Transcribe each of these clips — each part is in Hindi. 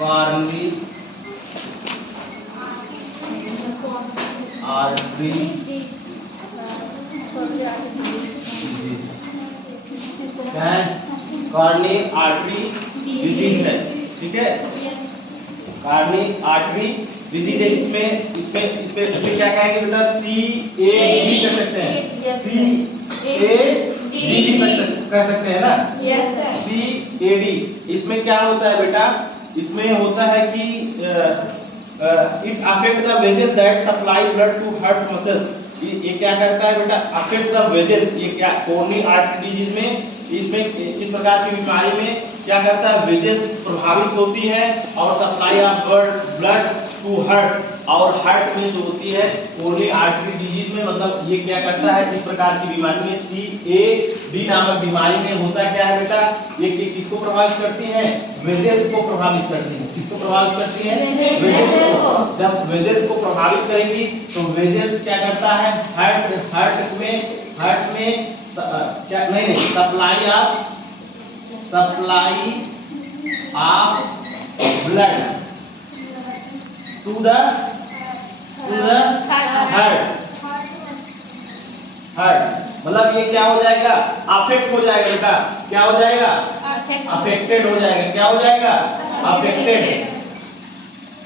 कॉर्नरी आर्टरी क्या है? कॉर्नरी आर्टरी डिजीज है, ठीक है। कॉर्नरी आर्टरी डिजीज है। इसमें इसे क्या कहेंगे बेटा? CAD कह सकते हैं। CAD कह सकते हैं ना? Yes sir. CAD। इसमें क्या होता है बेटा? इसमें होता है कि it affect the vessel that supply blood to heart muscles. ये क्या करता है बेटा? Affect the vessels. ये क्या कोरोनरी आर्टरी डिजीज में इसमें इस प्रकार की बीमारी में क्या करता है? वेजल्स प्रभावित होती है और supply of blood to heart, और हार्ट में जो होती है कोरोनरी आर्टरी डिजीज में, मतलब ये क्या करता है? इस प्रकार की बीमारी में CAD नामक बीमारी में होता क्या है बेटा? ये किसको प्रभावित करती है? वेजल्स को प्रभावित करती है। किसको प्रभावित करती है? वेजल्स को। जब वेजल्स को प्रभावित करेगी तो वेजल्स क्या करता है? हार्ट में क्या नहीं supply of blood to the heart. मतलब ये क्या हो जाएगा? अफेक्ट हो जाएगा बेटा। क्या हो जाएगा? अफेक्टेड हो जाएगा। क्या हो जाएगा?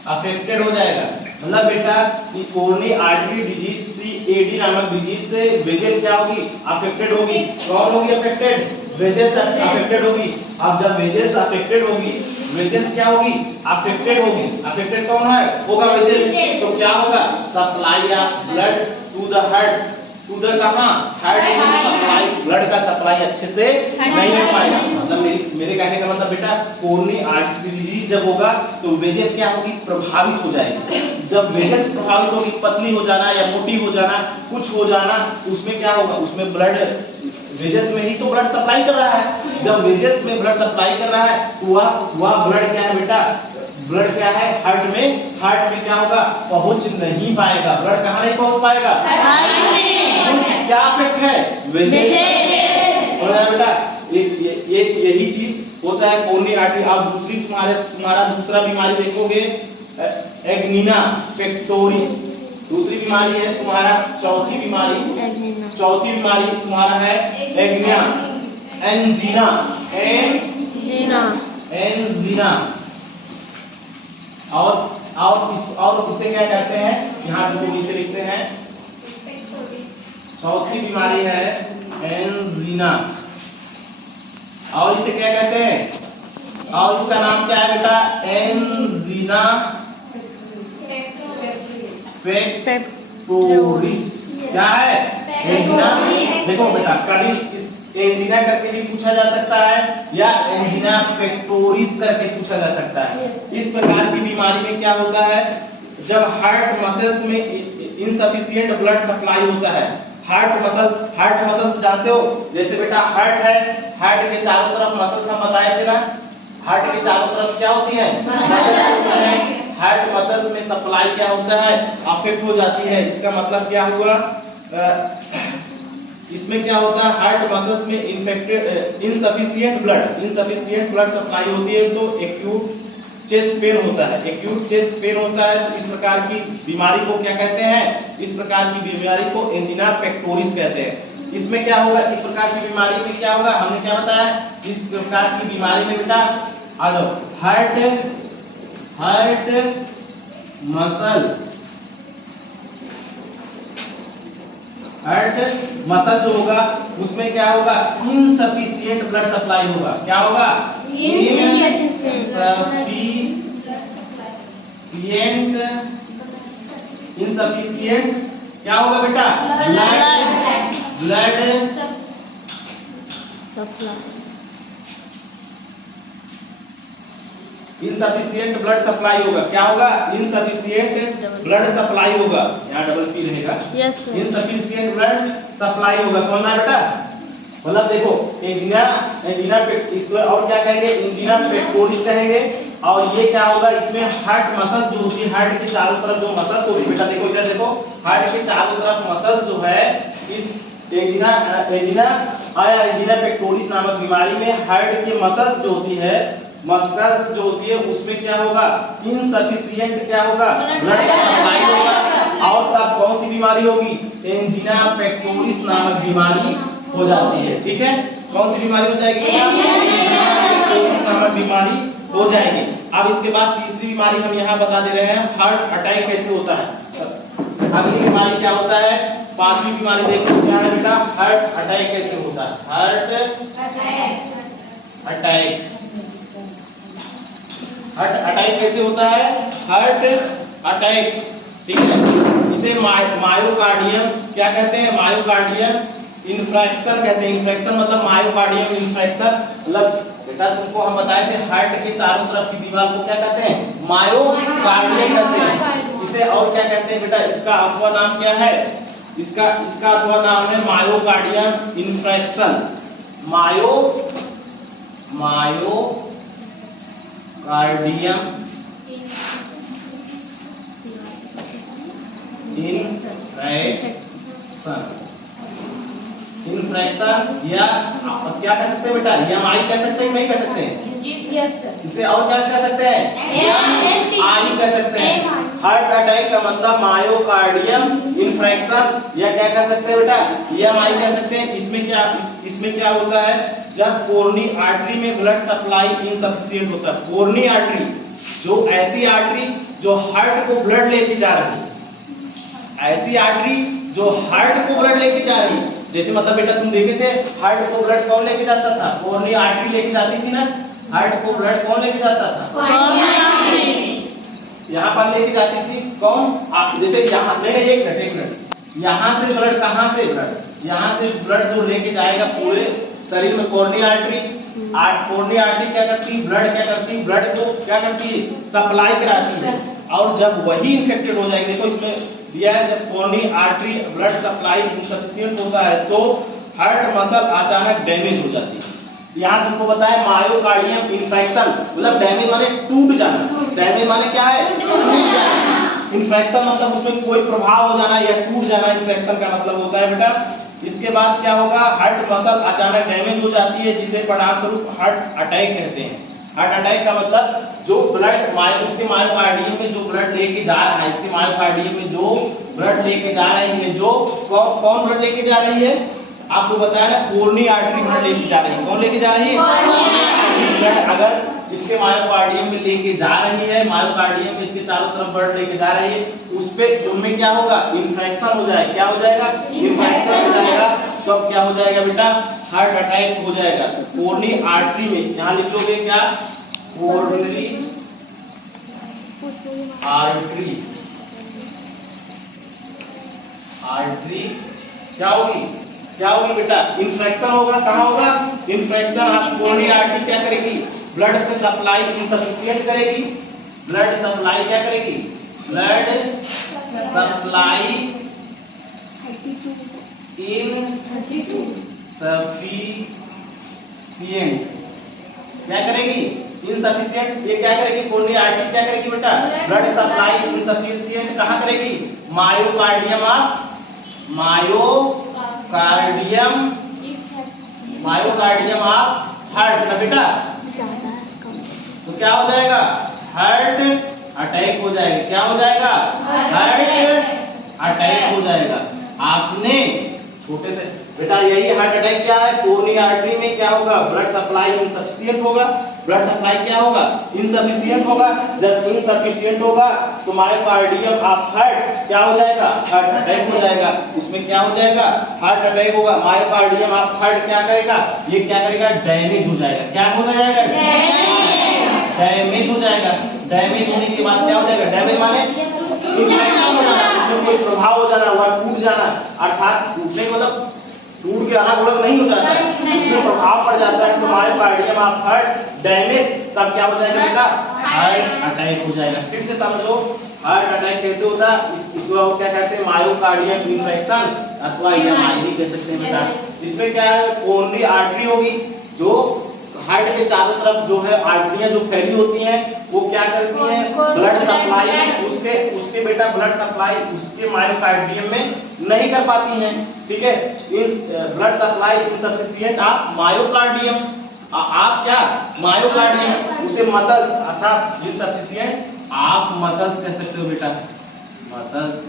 अफेक्टेड हो जाएगा। मतलब बेटा कि कोरोनरी आर्टरी डिजीज CAD नामक डिजीज से वेजल क्या होगी? अफेक्टेड होगी। कौन होगी अफेक्टेड? वेजल्स अफेक्टेड होगी। अब जब वेजल्स अफेक्टेड होगी, वेजल्स क्या होगी? अफेक्टेड होगी। अफेक्टेड कौन है? होगा वेजल्स। तो क्या होगा? Supply of blood to the heart. To the कहां? हार्ट में सप्लाई, ब्लड का सप्लाई अच्छे से नहीं हो पाएगा। मतलब मेरे कहने का मतलब बेटा कोरोनरी आर्टरी डिजीज जब होगा तो वेजल क्या होगी? प्रभावित हो जाएगी। जब वेजल्स प्रभावित होगी, पतली हो जाना या मोटी हो जाना, कुछ हो जाना, उसमें क्या होगा? उसमें ब्लड, वेजल्स में ही तो ब्लड सप्लाई कर रहा है। जब वेजल्स में ब्लड सप्लाई कर रहा है तो वह ब्लड क्या है बेटा? ब्लड क्या है? हार्ट में क्या होगा? पहुंच नहीं पाएगा। ब्लड कहां नहीं पहुंच पाएगा? क्या अफेक्ट है? वेजल्स। बेटा यही चीज होता है कोरोनरी आर्टरी। आप तुम्हारा दूसरा बीमारी देखोगे एंजीना पेक्टोरिस। दूसरी बीमारी है तुम्हारा। चौथी बीमारी तुम्हारा है एंजीना। और इसे क्या कहते हैं? यहाँ देखो नीचे लिखते हैं। चौथी बीमारी है एंजीना, और इसे क्या कहते हैं? और इसका नाम क्या है बेटा? एंजीना पेक्टोरिस। क्या है? एंजीना। देखो बेटा कभी इस एंजीना करके भी पूछा जा सकता है या एंजीना पेक्टोरिस करके पूछा जा सकता है। इस प्रकार की बीमारी में क्या होता है? जब हार्ट मसल्स में इनसफिशिएंट ब्लड सप्लाई होता है। हार्ट मसल्स जानते हो? जैसे बेटा हार्ट है, हार्ट के चारों तरफ मसल्स हम बताए थे ना। हार्ट के चारों तरफ क्या होती है? हार्ट मसल्स में सप्लाई क्या होता है? अफेक्ट हो जाती है। इसका मतलब क्या हुआ? इसमें क्या होता है? हार्ट मसल्स में इनसफिशिएंट ब्लड सप्लाई होती है तो एक्यूट चेस्ट पेन होता है। तो इस प्रकार की बीमारी को क्या कहते हैं? इस प्रकार की बीमारी को एंजीना पेक्टोरिस कहते हैं। इसमें क्या होगा? इस प्रकार की बीमारी में क्या होगा? हमने क्या बताया? इस प्रकार की बीमारी में बेटा आ जाओ, हार्ट मसल जो होगा उसमें क्या होगा? इनसफिशिएंट ब्लड सप्लाई होगा। क्या होगा? इनसफिशिएंट क्या होगा बेटा? ब्लड इनसफिशिएंट ब्लड सप्लाई होगा। क्या होगा? इनसफिशिएंट ब्लड सप्लाई होगा। यहाँ डबल पी रहेगा। इनसफिशिएंट ब्लड सप्लाई होगा। समझ में आया बेटा? मतलब देखो एंजीना और क्या कहेंगे? एंजीना पेक्टोरिस कहेंगे। और ये क्या होगा? इसमें हार्ट मसल्स जो होती है, हार्ट के चारों तरफ जो मसल्स होती है बेटा, देखो इधर देखो, हार्ट के चारों तरफ मसल्स जो है इस एंजीना पेक्टोरिस नामक बीमारी में हार्ट के मसल्स जो होती है मस्कल्स जो होती है उसमें क्या होगा, इनसफिशिएंट क्या होगा, ब्लड का सप्लाई होगा। और तब कौन सी बीमारी होगी, एंजिना पेक्टोरिस नामक बीमारी हो जाती है। ठीक है, कौन सी बीमारी हो जाएगी, एंजिना पेक्टोरिस नामक बीमारी हो जाएगी। अब इसके बाद तीसरी बीमारी हम यहाँ बता दे रहे हैं, हार्ट अटैक कैसे होता है। अगली बीमारी क्या होता है, पांचवी बीमारी देखो क्या है बेटा, हार्ट अटैक कैसे होता है, हार्ट अटैक। हार्ट अटैक कैसे होता है, हार्ट अटैक। ठीक है, इसे मायोकार्डियम क्या कहते हैं, मायोकार्डियम इन्फ्रैक्शन कहते हैं। इन्फ्रैक्शन मतलब मायोकार्डियम इन्फ्रैक्शन मतलब बेटा तुमको हम बताए थे हार्ट के चारों तरफ की दीवार को क्या कहते हैं, मायोकार्डियम कहते हैं। इसे और क्या कहते हैं बेटा, इसका अथवा नाम क्या है, इसका अथवा नाम है मायोकार्डियम इन्फ्रैक्शन। मायोकार्डियम इन्फ्रैक्शन या क्या कह सकते हैं बेटा, एमआई कह सकते हैं कि नहीं कह सकते हैं, इसे और क्या कह सकते हैं, एमआई कह सकते हैं। हार्ट अटैक का मतलब मायोकार्डियम इन्फ्रैक्शन या क्या कह सकते हैं बेटा, एमआई कह सकते हैं। इसमें क्या होता है, जब कोरोनरी आर्टरी में ब्लड सप्लाई इनसफिशिएंट होता है। कोरोनरी आर्टरी जो ऐसी आर्टरी जो हार्ट को ब्लड लेके जा रही है, ऐसी आर्टरी जो हार्ट को ब्लड लेके जा रही है। जैसे मतलब बेटा तुम देखे थे हार्ट को ब्लड कौन लेके जाता था, कोरोनरी आर्टरी लेके जाती थी ना। हार्ट को ब्लड कौन लेके जाता था, यहाँ पर लेके जाती थी कौन, जैसे यहाँ नहीं एक मिनट, यहाँ से ब्लड, कहाँ से ब्लड, यहाँ से ब्लड जो लेके जाएगा पूरे शरीर में कोरोनरी आर्टरी। कोरोनरी आर्टरी क्या करती है, ब्लड क्या करती है, ब्लड को क्या करती है, सप्लाई कराती है। और जब वही इन्फेक्टेड हो जाएगी, देखो इसमें दिया है, जब coronary artery blood supply insufficient होता है तो हार्ट मसल अचानक डैमेज हो जाती है। यहाँ तुमको बताया मायोकार्डियम इन्फ्रैक्शन मतलब डैमेज माने टूट जाना। डैमेज माने क्या है, टूट जाना। इन्फेक्शन मतलब उसमें कोई प्रभाव हो जाना या टूट जाना, इन्फेक्शन का मतलब होता है बेटा। इसके बाद क्या होगा, हार्ट मसल अचानक डैमेज हो जाती है जिसे परिणामस्वरूप हार्ट अटैक कहते हैं। हार्ट अटैक का मतलब जो ब्लड उसके मायोकार्डियम में जो ब्लड लेके जा रहा है, इसके मायोकार्डियम में जो ब्लड लेके जा रही है, जो कौन ब्लड लेके जा रही है, आपको बताया ना कोरोनरी आर्टरी ब्लड लेके जा रही है। कौन लेके जा रही है, ब्लड अगर इसके मायोकार्डियम में लेके जा रही है, मायोकार्डियम में इसके चारों तरफ ब्लड लेके जा रही है, उस पे उनमें क्या होगा, इन्फेक्शन हो जाएगा। क्या हो जाएगा, इन्फेक्शन हो जाएगा। तो अब क्या हो जाएगा बेटा, हार्ट अटैक हो जाएगा। कोरोनरी आर्टरी में यहाँ लिख लोगे क्या, कोरोनरी आर्टरी, आर्टरी क्या होगी बेटा, इन्फेक्शन होगा। कहाँ होगा, इन्फेक्शन। आप कोरोनरी आर्टरी क्या करेगी, ब्लड पे सप्लाई इनसफिशिएंट करेगी। ब्लड सप्लाई क्या करेगी, ब्लड सप्लाई इनसफिशिएंट क्या करेगी, इनसफिशिएंट। ये क्या करेगी, कोरोनरी आर्टरी क्या करेगी बेटा, ब्लड सप्लाई इनसफिशिएंट कहाँ करेगी, मायोकार्डियम ऑफ हार्ट ना बेटा। तो क्या हो जाएगा, हार्ट अटैक हो जाएगा। क्या हो जाएगा, हार्ट अटैक हो जाएगा। आपने छोटे से बेटा यही हार्ट अटैक क्या है, कोरोनरी आर्टरी में क्या होगा, ब्लड सप्लाई इनसफिशिएंट होगा। ब्लड सप्लाई क्या होगा, इनसफिशिएंट होगा। जब इनसफिशिएंट होगा तो मायोकार्डियम ऑफ हार्ट क्या हो जाएगा, हार्ट अटैक हो जाएगा। उसमें क्या हो जाएगा, हार्ट अटैक होगा। मायोकार्डियम ऑफ हार्ट क्या करेगा, ये क्या करेगा, डैमेज हो जाएगा। क्या हो जाएगा, डैमेज हो जाएगा। डैमेज होने के बाद क्या हो जाएगा, डैमेज माने इन्फेक्शन हो जाना, इसमें कोई प्रभाव हो जाना, वह टूट जाना। अर्थात टूटने मतलब टूट के अलग अलग नहीं हो जाता है, उसमें प्रभाव पड़ जाता है। तो मायोकार्डियम ऑफ हार्ट डैमेज, तब क्या हो जाएगा बेटा, हार्ट अटैक हो जाएगा। फिर से समझो हार्ट अटैक कैसे होता है, इसको क्या कहते हैं, मायोकार्डियम इन्फेक्शन अथवा एमआई भी कह सकते हैं बेटा। इसमें क्या है, कोरोनरी आर्टरी होगी जो हार्ट के चारों तरफ जो है आर्टरियां जो फैली होती हैं वो क्या करती हैं, ब्लड सप्लाई उसके बेटा ब्लड सप्लाई उसके मायोकार्डियम में नहीं कर पाती हैं। ठीक है, इस blood supply insufficient of myocardium आप क्या मायोकार्डियम उसे मसल्स अर्थात इनसफिशिएंट आप मसल्स कह सकते हो बेटा, मसल्स।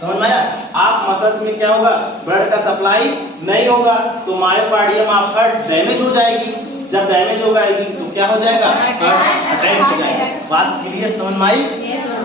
समझ में आया? आप मसल्स में क्या होगा, ब्लड का सप्लाई नहीं होगा तो मायोकार्डियम आपका डैमेज हो जाएगी। जब डैमेज हो जाएगी तो क्या हो जाएगा, हार्ट अटैक हो जाएगा। बात क्लियर समझ में आई?